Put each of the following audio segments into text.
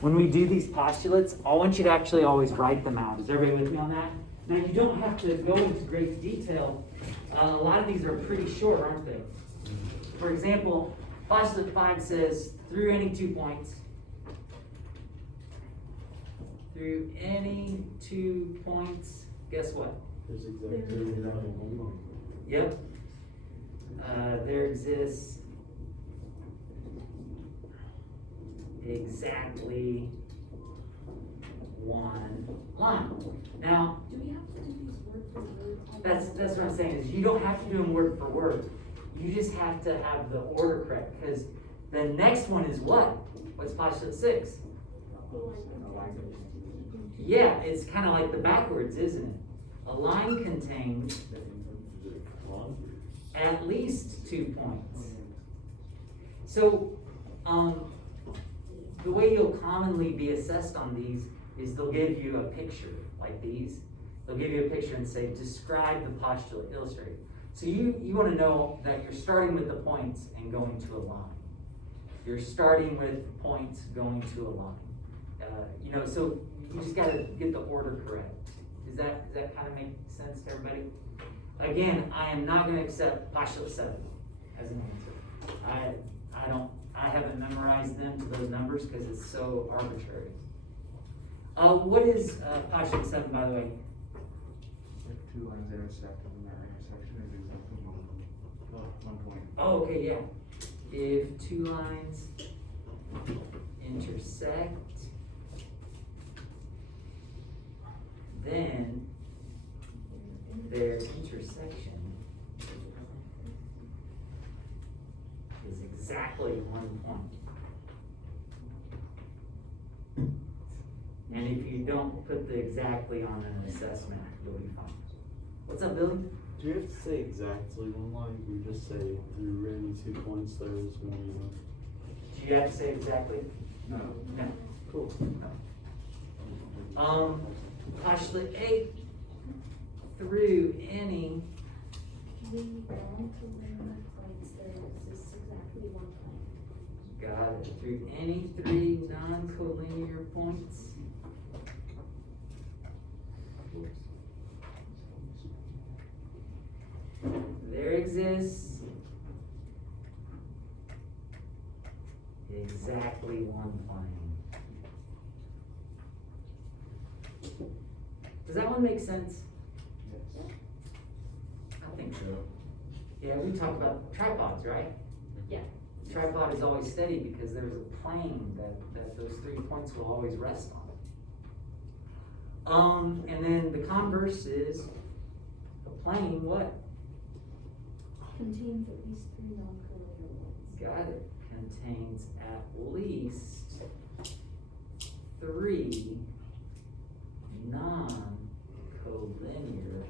when we do these postulates, I want you to actually always write them out. Is everybody with me on that? Now, you don't have to go into great detail. A lot of these are pretty short, aren't they? For example, postulate 5 says, through any 2 points, guess what? There's exactly one. Yep. There exists exactly one line. Now, Do we have to do these word for word? that's what I'm saying, is you don't have to do them word for word. You just have to have the order correct, because the next one is what? What's postulate 6? Yeah, it's kind of like the backwards, isn't it? A line contains at least 2 points. So, the way you'll commonly be assessed on these is they'll give you a picture like these. They'll give you a picture and say, describe the postulate, illustrate. So you want to know that you're starting with the points and going to a line. You're starting with points going to a line. So you just got to get the order correct. Does that kind of make sense to everybody? Again, I am not going to accept postulate 7 as an answer. I haven't memorized them to those numbers because it's so arbitrary. What is postulate 7, by the way? If 2 lines intersect and that intersection is exactly 1 point. Oh, okay, yeah. If 2 lines intersect, then their intersection is exactly 1 point. And if you don't put the exactly on an assessment, you'll be fine. What's up, Billy? Do you have to say exactly one line? Do you just say through any 2 points there is one unit? Do you have to say exactly? No. No. Cool. Postulate 8, through any non-collinear points, there exists exactly one plane. got it. Through any 3 non-collinear points. There exists exactly one plane. Does that one make sense? Yes. I think so. Yeah, we talked about tripods, right? Yeah. Tripod is always steady because there's a plane that those 3 points will always rest on. And then the converse is the plane, what? Contains at least 3 non-collinear ones. Got it. Contains at least 3 non-collinear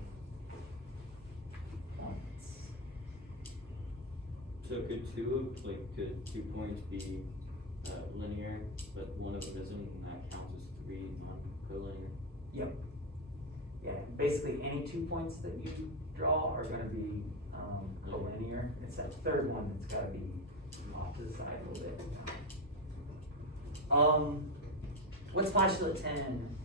points. So could 2 points be linear, but one of them isn't, and that counts as 3 non-collinear? Yep. Yeah, basically any 2 points that you draw are going to be collinear. It's that third one that's got to be off to the side a little bit. What's postulate 10?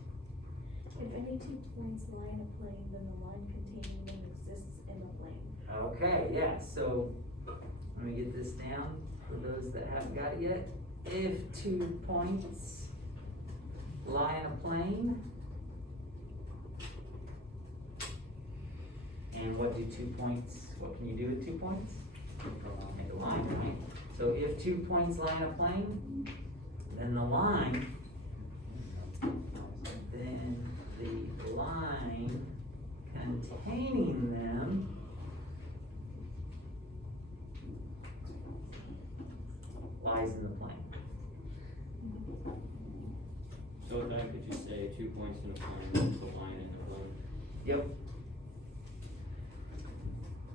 If any 2 points line a plane, then the line containing them exists in the plane. Okay, yeah, so let me get this down for those that haven't got it yet. If 2 points lie in a plane, and what do 2 points, what can you do with 2 points? Make a line, right? So if 2 points lie in a plane, then the line containing them lies in the plane. So with that, could you say 2 points in a plane, the line in the plane? Yep.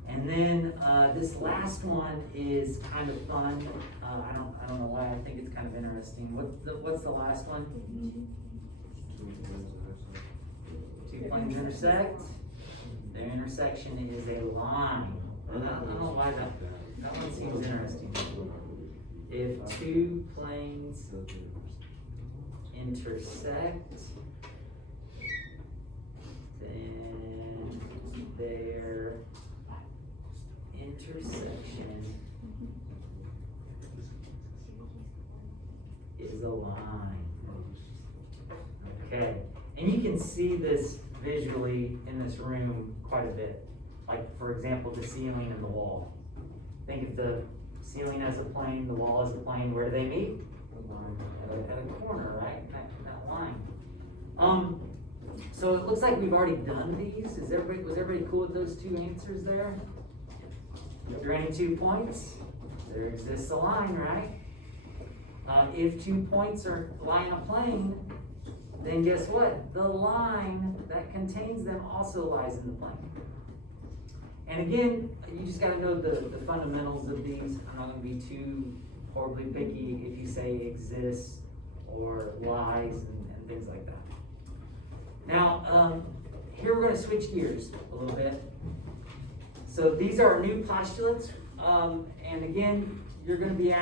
And then this last one is kind of fun. I don't know why. I think it's kind of interesting. What's the last one? 2 planes intersect. Their intersection is a line. I don't know why that one seems interesting. If 2 planes intersect, then their intersection is a line. Okay, and you can see this visually in this room quite a bit. Like, for example, the ceiling and the wall. Think of the ceiling as a plane, the wall as a plane. Where do they meet? At a corner, right? That line. So it looks like we've already done these. Was everybody cool with those two answers there? If you're any 2 points, there exists a line, right? If 2 points lie in a plane, then guess what? The line that contains them also lies in the plane. And again, you just gotta know the fundamentals of these. I'm not gonna be too horribly picky if you say exists or lies and things like that. Now, here we're gonna switch gears a little bit. So these are new postulates, and again, you're gonna be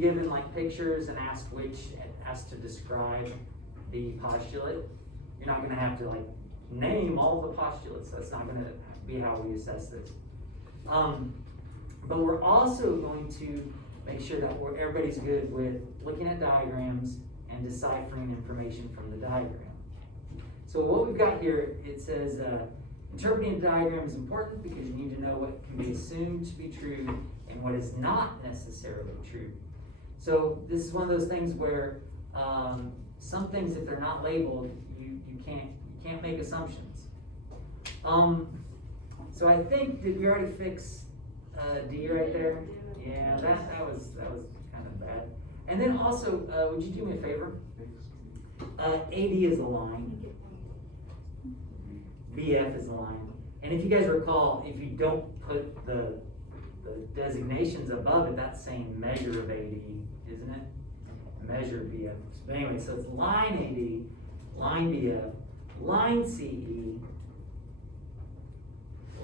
given like pictures and asked to describe the postulate. You're not gonna have to like name all the postulates. That's not gonna be how we assess this. But we're also going to make sure that everybody's good with looking at diagrams and deciphering information from the diagram. So what we've got here, it says, interpreting a diagram is important because you need to know what can be assumed to be true and what is not necessarily true. So this is one of those things where some things, if they're not labeled, you can't make assumptions. So I think, did we already fix D right there? Yeah, that was kind of bad. And then also, would you do me a favor? AD is a line. BF is a line. And if you guys recall, if you don't put the designations above it, that's saying measure of AD, isn't it? Measure of BF. But anyway, so it's line AD, line BF, line CE,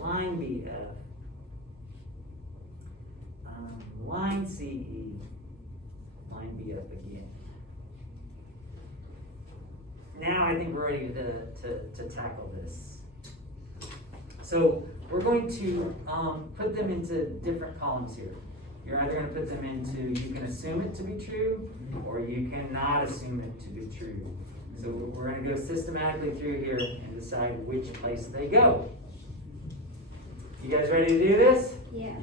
line BF, line CE, line BF again. Now I think we're ready to tackle this. So we're going to put them into different columns here. You're either going to put them into, you can assume it to be true, or you cannot assume it to be true. So we're going to go systematically through here and decide which place they go. You guys ready to do this? Yeah.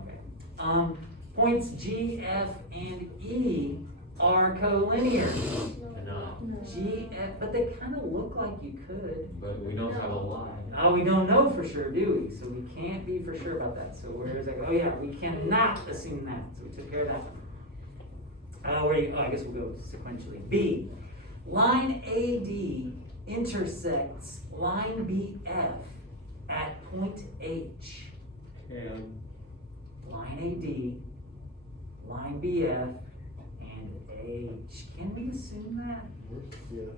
Okay. Points G, F, and E are collinear. No, G, F, but they kind of look like you could. but we don't have a line. Oh, we don't know for sure, do we? So we can't be for sure about that. So where is that? Oh yeah, we cannot assume that. So we took care of that. I guess we'll go sequentially. B, line AD intersects line BF at point H. And Line AD, line BF, and H. Can we assume that? yes.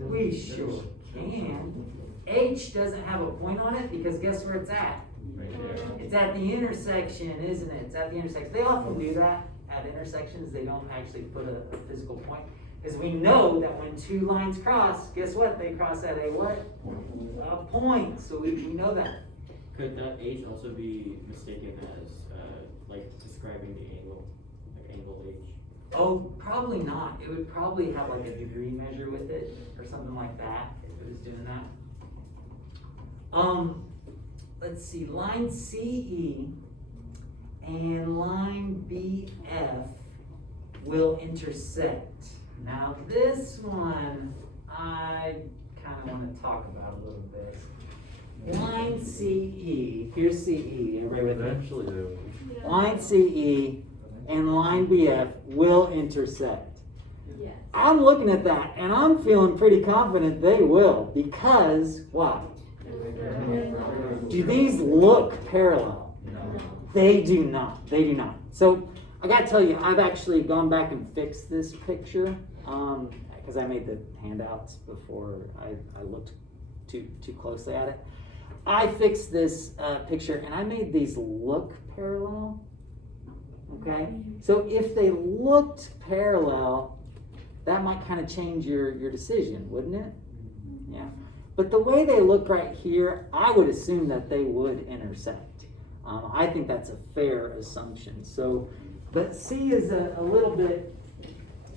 We sure can. H doesn't have a point on it because guess where it's at? Right there. It's at the intersection, isn't it? It's at the intersection. They often do that at intersections. They don't actually put a physical point. Because we know that when two lines cross, guess what? They cross at a what? A point. So we know that. Could that H also be mistaken as, like describing the angle, like angle H? Oh, probably not. It would probably have like a degree measure with it or something like that if it was doing that. Let's see, line CE and line BF will intersect. Now this one, I kind of want to talk about a little bit. Line CE, here's CE, everybody with me? Eventually they will. Line CE and line BF will intersect. Yes. I'm looking at that and I'm feeling pretty confident they will because why? Do these look parallel? No. They do not. They do not. So I gotta tell you, I've actually gone back and fixed this picture because I made the handouts before I looked too closely at it. I fixed this picture and I made these look parallel. Okay? So if they looked parallel, that might kind of change your decision, wouldn't it? Yeah. But the way they look right here, I would assume that they would intersect. I think that's a fair assumption. So, but C is a little bit,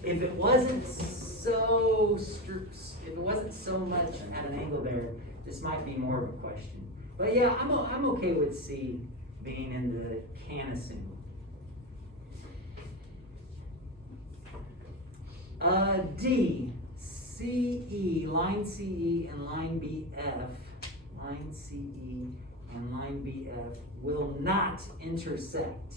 if it wasn't so much at an angle there, this might be more of a question. But yeah, I'm okay with C being in the can assume. D, CE, line CE and line BF, line CE and line BF will not intersect.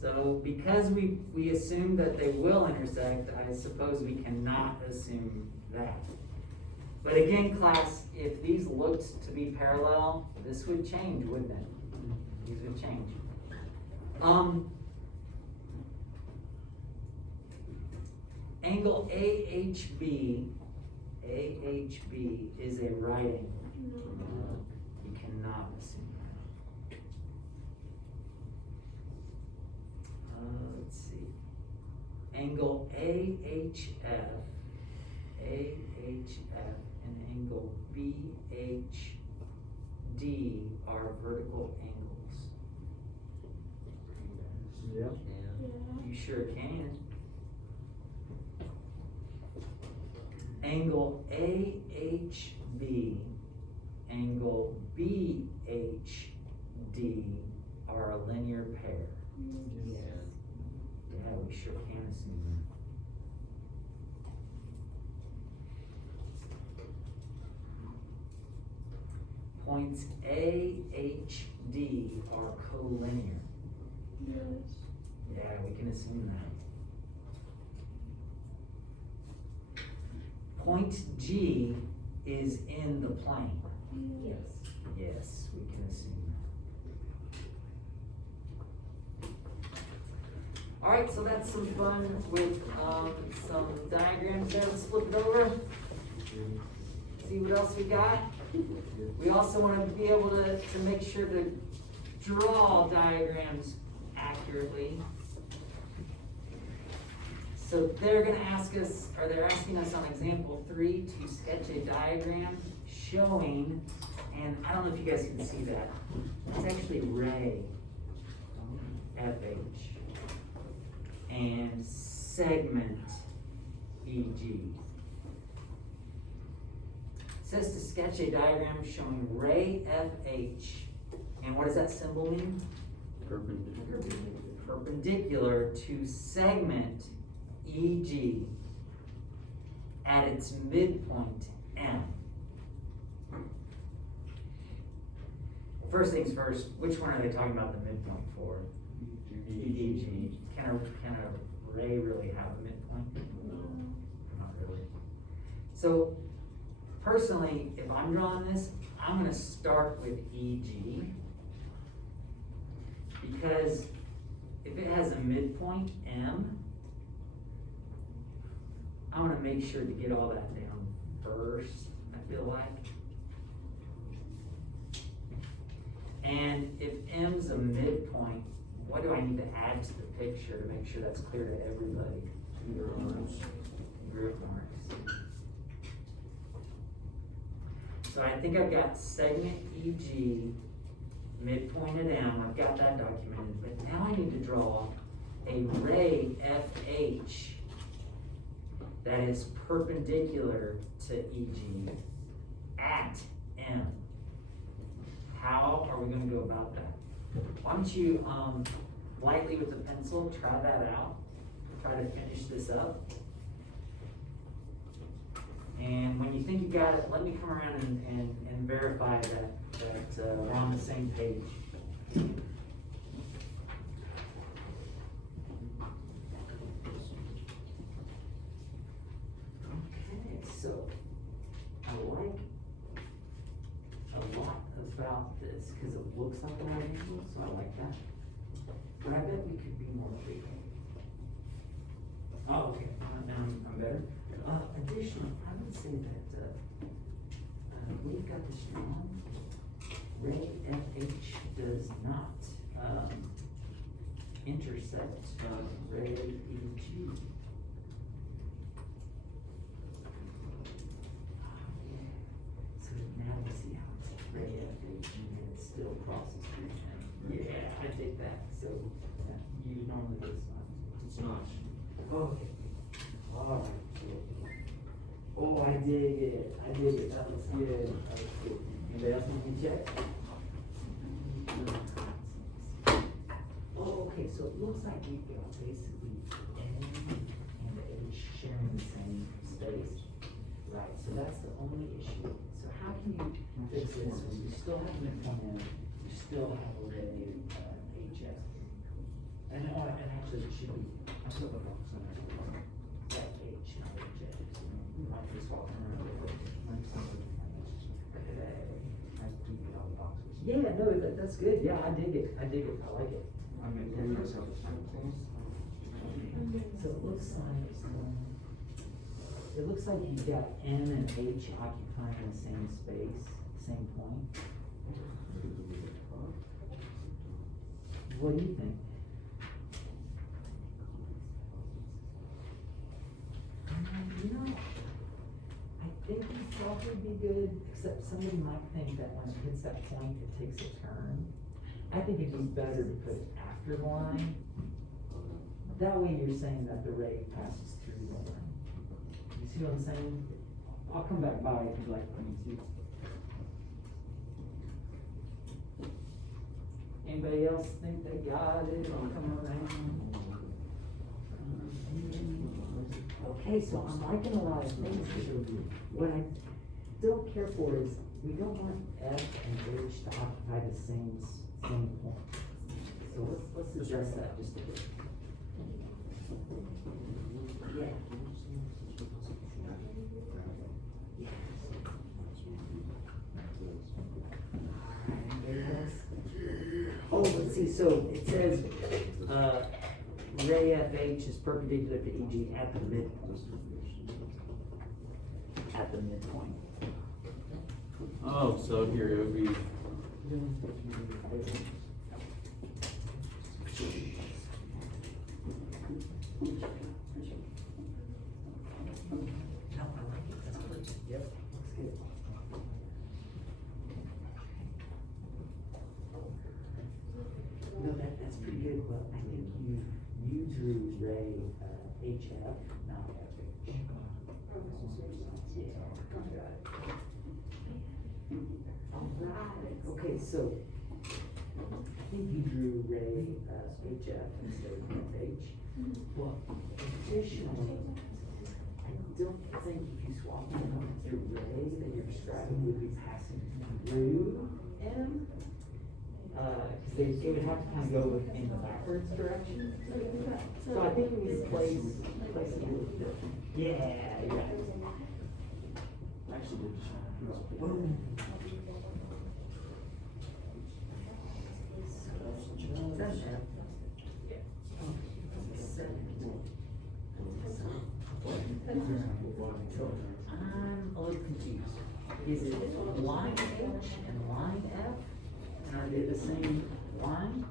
So because we assume that they will intersect, I suppose we cannot assume that. But again, class, if these looked to be parallel, this would change, wouldn't it? These would change. Angle AHB is a right angle. You cannot assume that. Let's see. Angle AHF and angle BHD are vertical angles. Yep. You sure can. Angle AHB, angle BHD are a linear pair. Yeah, we sure can assume that. Points AHD are collinear. Yeah, we can assume that. Point G is in the plane. Yes, we can assume that. All right, so that's some fun with some diagrams there. Let's flip it over. See what else we got. We also want to be able to make sure to draw diagrams accurately. So they're going to ask us, or they're asking us on example 3 to sketch a diagram showing, and I don't know if you guys can see that. It's actually ray, FH, and segment, EG. It says to sketch a diagram showing ray FH, and what does that symbol mean? Perpendicular to segment EG at its midpoint M. First things first, which one are they talking about the midpoint for? EG. Can a ray really have a midpoint? No. Not really. So personally, if I'm drawing this, I'm going to start with EG, because if it has a midpoint M, I want to make sure to get all that down first, I feel like. And if M's a midpoint, what do I need to add to the picture to make sure that's clear to everybody? Group marks. So I think I've got segment EG, midpoint at M, I've got that documented, but now I need to draw a ray FH that is perpendicular to EG at M. How are we going to go about that? Why don't you lightly with a pencil try that out, try to finish this up, and when you think you got it, let me come around and verify that we're on the same page. So, I like a lot about this because it looks like an right angle, so I like that. But I bet we could be more creative. Oh, okay, now I'm better. Additionally, I would say that we've got this wrong. Ray FH does not intersect ray EG. So now we see how it's ray FH and it still crosses through them. Yeah, I take that. So you normally get It's not. okay. Alright. Oh, I dig it. I dig it. That looks good. That looks good. Anybody else need to check? Oh, okay, so it looks like we've got basically N and H sharing the same space. Right, so that's the only issue. So how can you fix this when you still have midpoint N, you still have array HF? And actually it should be I put the box in there. FH, not HF. So you might just walk around with it. Okay. I do get all the boxes. Yeah, no, that's good. Yeah, I dig it. I dig it. I like it. I mean, give myself a time. So it looks like you've got M and H occupying the same space, same point. What do you think? You know, I think it'd probably be good, except somebody might think that when it hits that point, it takes a turn. I think it'd be better to put it after the line. That way you're saying that the ray passes through the line. You see what I'm saying? I'll come back by if you'd like me to. Anybody else think they got it? I'll come around. Okay, so I'm liking a lot of things here. What I don't care for is, we don't want F and H to occupy the same point. So let's address that just a bit. Yeah. Oh, let's see, so it says, ray FH is perpendicular to EG at the midpoint. At the midpoint. Oh, so here it would be. No, I like it, that's perfect. Yep, looks good. No, that's pretty good, but I think you drew ray, HF, not FH. Alright, okay, so, I think you drew ray, HF instead of FH. Well, additionally, I don't think if you swap them out, your ray that you're describing would be passing through M. Cause they would have to kind of go in the backwards direction. So I think we place it a little bit. Yeah, you're right. Actually, Boom. So I'm a little confused. Is it line H and line F? And are they the same line?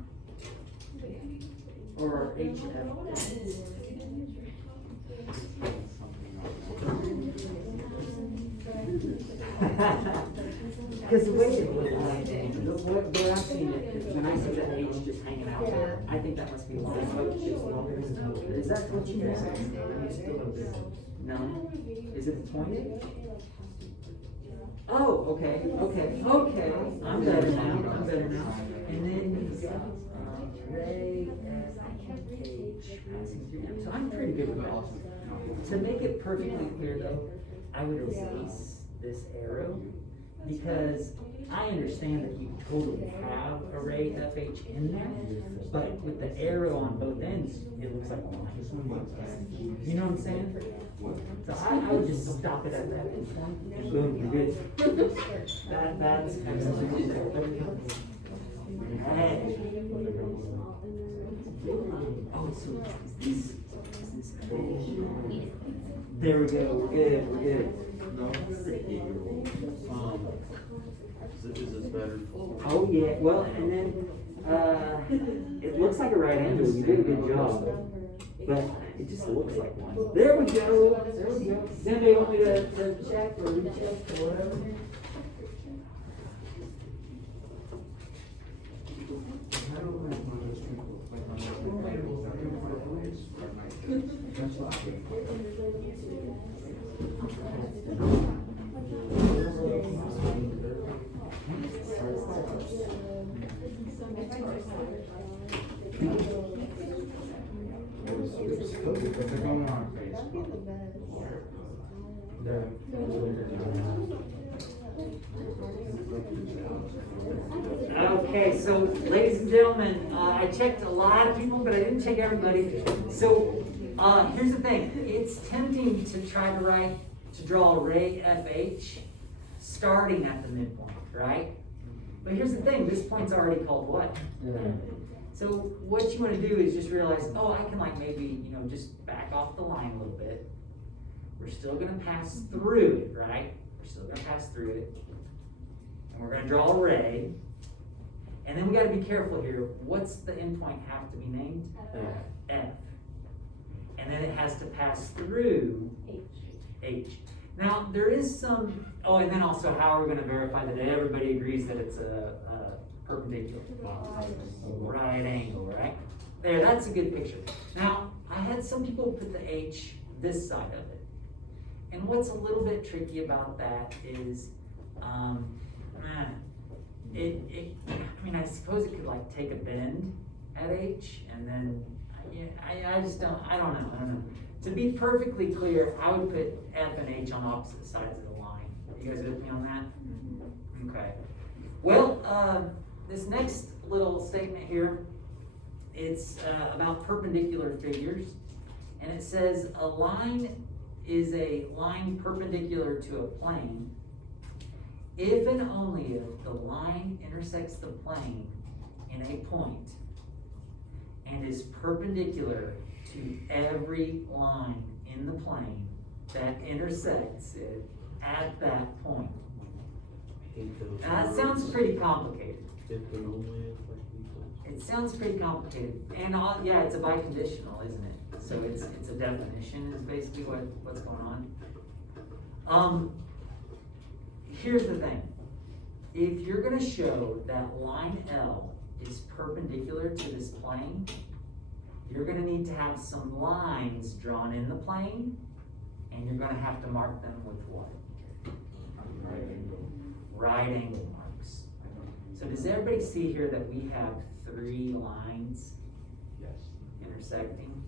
Or H and F? Because the way it was, what I'm seeing it, when I see that H just hanging out there, I think that must be line. Is that what you meant? No? Is it pointed? Oh, okay, I'm better now, And then you've got, ray and H passing through them, so I'm pretty good with that. To make it perfectly clear though, I would erase this arrow, because I understand that you totally have array FH in there, but with the arrow on both ends, it looks like a line. You know what I'm saying? So I would just stop it at that point, and boom, you're good. That's excellent. Hey. Oh, so is this there we go, we're good. No. Is this better? Oh, yeah, well, and then It looks like a right angle, you did a good job, but it just looks like one. There we go, there we go. Does anybody want me to check or recheck or whatever? Okay, so ladies and gentlemen, I checked a lot of people, but I didn't check everybody. So here's the thing: it's tempting to try to draw a ray FH starting at the midpoint, right? But here's the thing: this point's already called what? So what you want to do is just realize, oh, I can like maybe just back off the line a little bit. We're still going to pass through it, right? We're still going to pass through it, and we're going to draw a ray. And then we got to be careful here. What's the endpoint have to be named? F. And then it has to pass through H. Now there is some. Oh, and then also, how are we going to verify that everybody agrees that it's a perpendicular? Right angle, right? There, that's a good picture. Now I had some people put the H this side of it, and what's a little bit tricky about that is, I mean, I suppose it could like take a bend at H, and then, I just don't know. To be perfectly clear, I would put F and H on opposite sides of the line. Are you guys with me on that? Okay. Well, this next little statement here, it's about perpendicular figures, and it says a line is a line perpendicular to a plane if and only if the line intersects the plane in a point and is perpendicular to every line in the plane that intersects it at that point. Now, that sounds pretty complicated. It sounds pretty complicated. And yeah, it's a biconditional, isn't it? So it's a definition is basically what's going on. Here's the thing. If you're going to show that line L is perpendicular to this plane, you're going to need to have some lines drawn in the plane, and you're going to have to mark them with what? Right angle marks. So does everybody see here that we have 3 lines intersecting?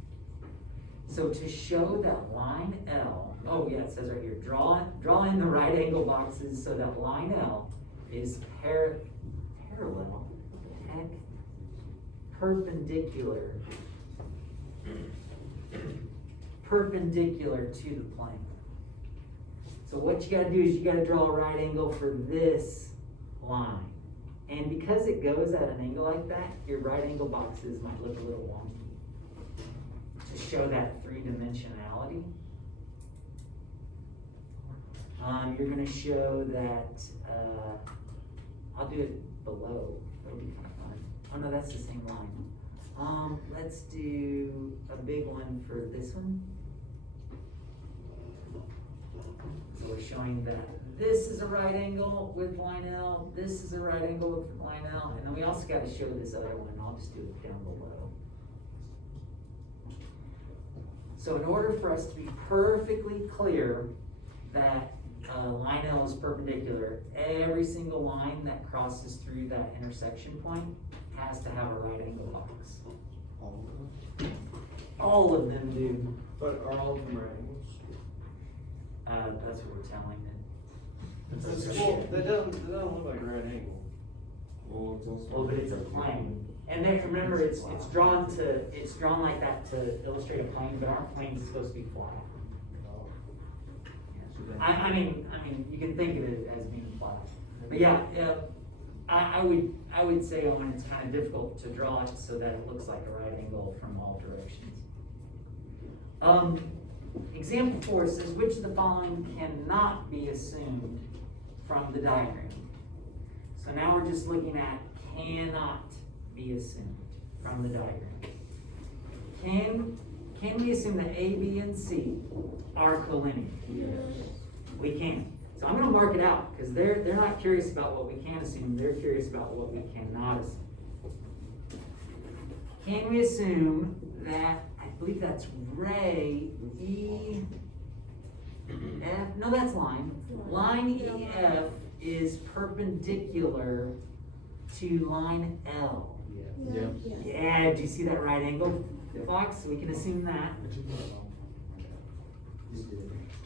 So to show that line L, oh yeah, it says right here, draw in the right angle boxes so that line L is parallel, perpendicular to the plane. So what you got to do is you got to draw a right angle for this line. And because it goes at an angle like that, your right angle boxes might look a little wonky. To show that 3-dimensionality, you're going to show that, I'll do it below. That'll be kind of fun. Oh no, that's the same line. Let's do a big one for this one. So we're showing that this is a right angle with line L, this is a right angle with line L, and then we also got to show this other one. I'll just do it down below. So in order for us to be perfectly clear that line L is perpendicular, every single line that crosses through that intersection point has to have a right angle box. All of them do. But are all of them right angles? That's what we're telling it. Well, they don't look like a right angle. Well, but it's a plane. And then remember, it's drawn like that to illustrate a plane, but aren't planes supposed to be flat? I mean, you can think of it as being flat. But yeah, I would say when it's kind of difficult to draw it so that it looks like a right angle from all directions. Example 4 says, which of the following cannot be assumed from the diagram? So now we're just looking at cannot be be assumed from the diagram? Can we assume that A, B, and C are collinear? We can. So I'm gonna mark it out, because they're not curious about what we can assume, they're curious about what we cannot assume. Can we assume that, I believe that's ray, E, F, no, that's line. Line EF is perpendicular to line L. Yeah. Yeah, do you see that right angle, Fox? We can assume that.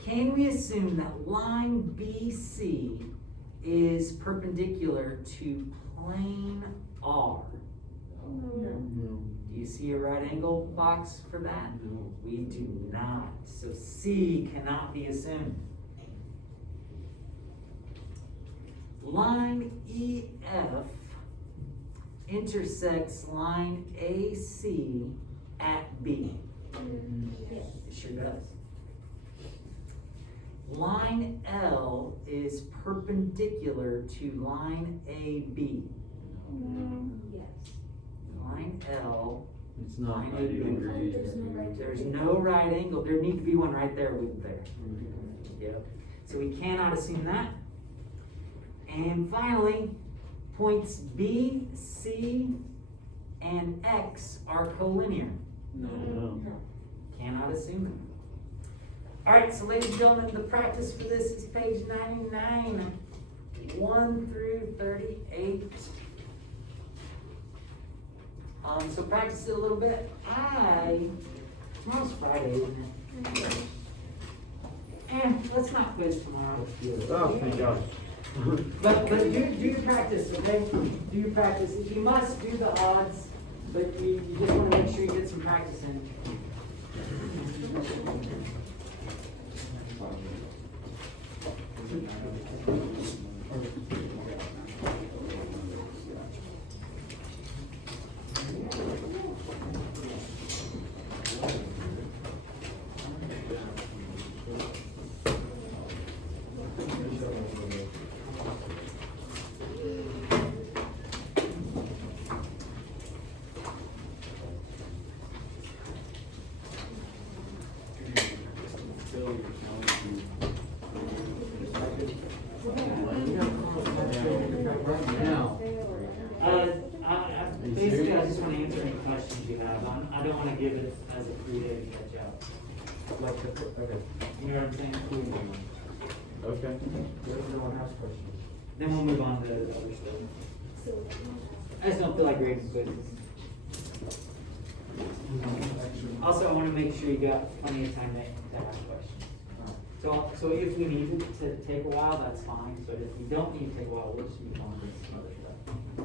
Can we assume that line BC is perpendicular to plane R? No. No. Do you see a right angle box for that? No. We do not. So C cannot be assumed. Line EF intersects line AC at B. Yes. It sure does. Line L is perpendicular to line AB. Yes. Line L, It's not Line 90 AB. degrees. There's no right there's no right angle. There needs to be one right there, wouldn't there? Yep. So we cannot assume that. And finally, points B, C, and X are collinear. No. Cannot assume it. All right, so ladies and gentlemen, the practice for this is page 99, 1 through 38. So practice it a little bit. Tomorrow's Friday, isn't it? Let's not quiz tomorrow. Oh, thank God. But do your practice, okay? Do your practice. You must do the odds, but you just want to make sure you get some practice in. Now. Basically, I just want to answer any questions you have. I don't want to give it as a free day to catch up. Okay. You know what I'm saying? Okay. No one has questions. Then we'll move on to other stuff. I just don't feel like grading quizzes. Also, I want to make sure you got plenty of time to ask questions. So if we need to take a while, that's fine. But if we don't need to take a while, we'll just move on to some other stuff.